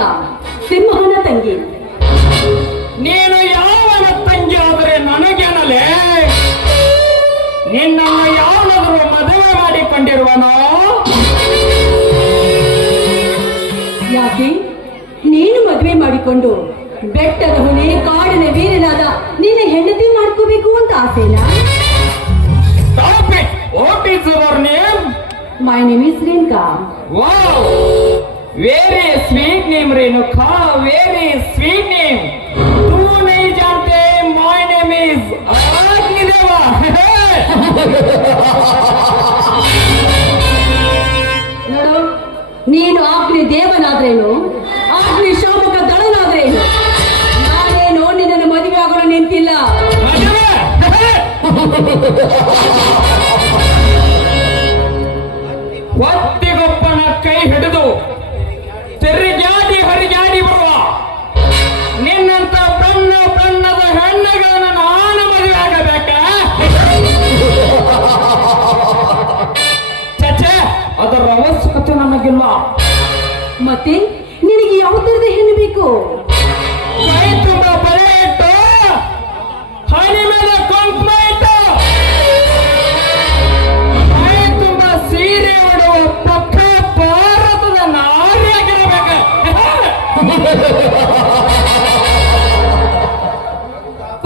ಮಾಡಿದಂತ ಸಿಂಹನ ತಂಗಿ. ನೀನು ಯಾವನ ತಂಗಿ ಆದರೆ ನನಗೇನಲೇ? ನಿನ್ನನ್ನು ಯಾವನಾದರೂ ಮದುವೆ ಮಾಡಿಕೊಂಡಿರುವನೋ? ಯಾಕೆ ನೀನು ಮದುವೆ ಮಾಡಿಕೊಂಡು ಬೆಟ್ಟದ ಹುಲಿ ಕಾಡಿನ ವೀರನಾದ ನೀನು ಹೆಂಡತಿ ಮಾಡ್ಕೋಬೇಕು ಅಂತ ಆಸೆನಾ? Stop it! What is your name? My name is Renka. Wow! Very sweet name, Renuka. Very sweet name. तू नहीं जानते? My name is Agnideva. ನೋಡು, ನೀನು ಅಗ್ನಿ ದೇವನಾದ್ರೇನು, ಅಗ್ನಿ ಶಾಮಕ ದಳನಾದ್ರೇನು, ನಾನೇನು ನಿನ್ನನ್ನು ಮದುವೆ ಆಗಲು ನಿಂತಿಲ್ಲ. ಒತ್ತಿಗೊಬ್ಬನ ಕೈ ಹಿಡಿದು ತಿರುಗಾಡಿ ಹರಿಗಾಡಿ ಬರುವ ನಿನ್ನಂತ ಬಣ್ಣದ ಹೆಣ್ಣುಗಳನ್ನು ನಾನು ಮದುವೆ ಆಗಬೇಕ? ಚಚೆ, ಅದರ ಅವಶ್ಯಕತೆ ನಮಗಿಲ್ಲ. ಮತ್ತೆ ನಿನಗೆ ಯಾವ ತರದ ಹೆಣ್ಣು ಬೇಕು? ಕೈ ತುಂಬ ಬಳೆ ಇಟ್ಟು ಹಣಿ ಮೇಲೆ ಕುಂಕುಮ ಇಟ್ಟು ಕೈ ತುಂಬ ಸೀರೆ ಉಡುವ ಪಕ್ಕ ಭಾರತದ ನಾರಿಯಾಗಿರಬೇಕ.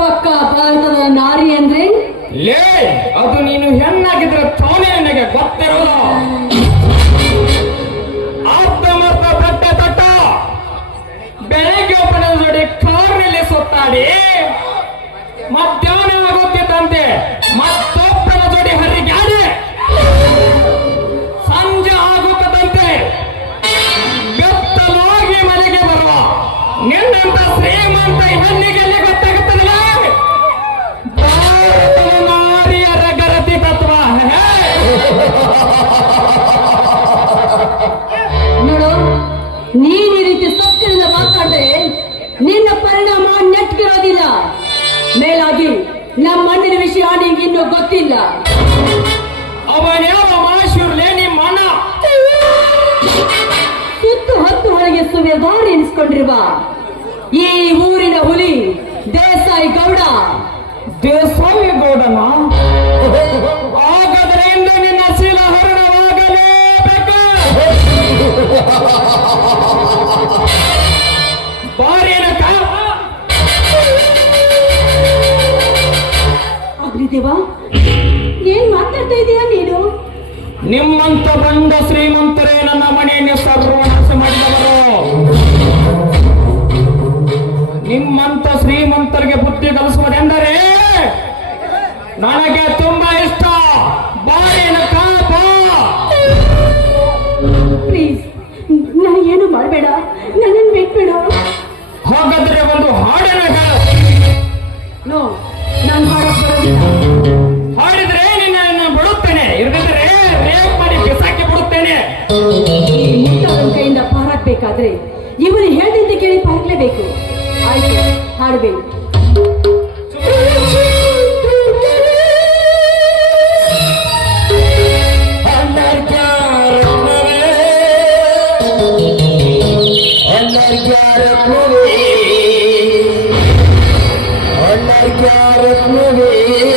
ಪಕ್ಕ ಭಾರತದ ನಾರಿ ಅಂದ್ರೆ? ಲೇ, ಅದು ನೀನು ಹೆಣ್ಣಾಗಿದ್ರೆ ತಾನೇ ನನಗೆ ಗೊತ್ತಿರೋದು. ಅರ್ಧಮರ್ಧ ಬಟ್ಟೆ ತೊಟ್ಟ ಬೆಳಿಗ್ಗೆ ಒಬ್ಬನ ಜೋಡಿ ಕಾರ್ನಲ್ಲಿ ಸುತ್ತಾಡಿ ಮಧ್ಯಾಹ್ನ ಆಗುತ್ತಿದ್ದಂತೆ ಮತ್ತೊಬ್ಬನ ಜೋಡಿ ಹರಿಗಾಡಿ ಸಂಜೆ ಆಗುತ್ತದಂತೆ ಬೆತ್ತಲಾಗಿ ಮನೆಗೆ ಬರುವ ನಿನ್ನಂತ ಶ್ರೀಮಂತ ಹೆಣ್ಣಿಗೆ ಎಲ್ಲಿ ಗೊತ್ತಾಗುತ್ತದಲ್ಲ? ಭಾರತದ ನಾರಿಯರ ಗರತಿ ತತ್ವ. ನೋಡು, ನೀನ್ ಈ ರೀತಿ ಸತ್ಯದಿಂದ ಮಾತಾಡಿದ್ರೆ ನಿನ್ನ ಪರಿಣಾಮ ನೆಟ್ಗಿರೋದಿಲ್ಲ. ಮೇಲಾಗಿ ನಮ್ಮ ಮಣ್ಣಿನ ವಿಷಯ ನಿಂಗೆ ಇನ್ನೂ ಗೊತ್ತಿಲ್ಲ. ಅವನ್ಯಾವ ಮಾಶೂರ್ಲೆ ನಿಮ್ಮ ಅಣ್ಣ? ಸುತ್ತು ಹೊತ್ತು ಹೊರಗೆ ಸುವ್ಯವಹಾರ ಎನಿಸ್ಕೊಂಡಿರುವ ಈ ಊರಿನ ಹುಲಿ ದೇಸಾಯಿ ಗೌಡ. ದೇಸಾಯಿ ಗೌಡನ? ಹಾಗಾದ್ರೆ ಇಂದು ನಿನ್ನ ಶೀಲ ಹರಣವಾಗಲೇಬೇಕ. ಬಾರೇನಕ? ಅಗ್ನಿದೇವ, ಏನ್ ಮಾತಾಡ್ತಾ ಇದೀಯಾ ನೀನು? ನಿಮ್ಮಂತ ಬಂದ ಶ್ರೀಮಂತರೇ ನನ್ನ ಮನೆಯನ್ನು ಸರ್ವನಾಶ ಮಾಡಿದವರು. ನಿಮ್ಮಂತ ಶ್ರೀಮಂತರಿಗೆ ಬುದ್ಧಿ ಕಲಿಸುವುದೆಂದರೆ ನನಗೆ ತುಂಬಾ ಇಷ್ಟ. ಬಾರೇನಕ ಬಾ. ಪ್ಲೀಸ್, ನನಗೇನು ಮಾಡಬೇಡ, ನನ್ನನ್ನು ಬಿಟ್ಬೇಡ. ಹಾಗಾದ್ರೆ ಒಂದು ಹಾಡನ್ನು ಹೇಳು. ನೋ, ನಾನು ಹಾಡಕ್ ಬರೋದಿಲ್ಲ. ಹಾಡಿದ್ರೆ ನಿನ್ನ ಬಿಡುತ್ತೇನೆ, ಇರದಿದ್ರೆ ರೇಪ್ ಮಾಡಿ ಬಿಸಾಕಿ ಬಿಡುತ್ತೇನೆ. ಈ ಮುಟ್ಟವನ ಕೈಯಿಂದ ಪಾರಾಗ್ಬೇಕಾದ್ರೆ ಇವನು ಹೇಳಿದ್ದ ಕೇಳಿ ಪಾರಾಗ್ಲೇಬೇಕು. ಆಯ್ತು, ಹಾಡ್ಬೇಕು. Movie